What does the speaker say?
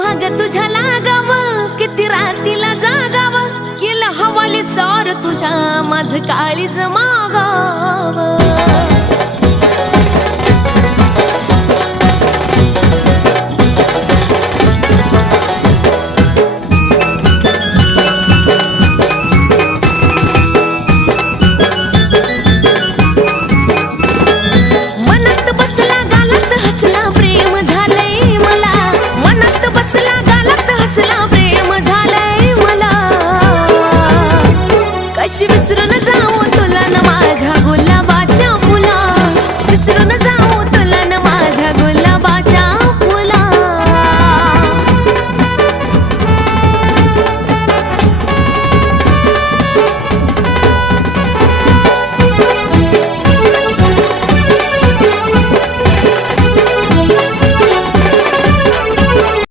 माग तुझ्या लागाव, किती रातीला जागाव, केलं हवाली सार तुझ्या माझं काळीज मागाव.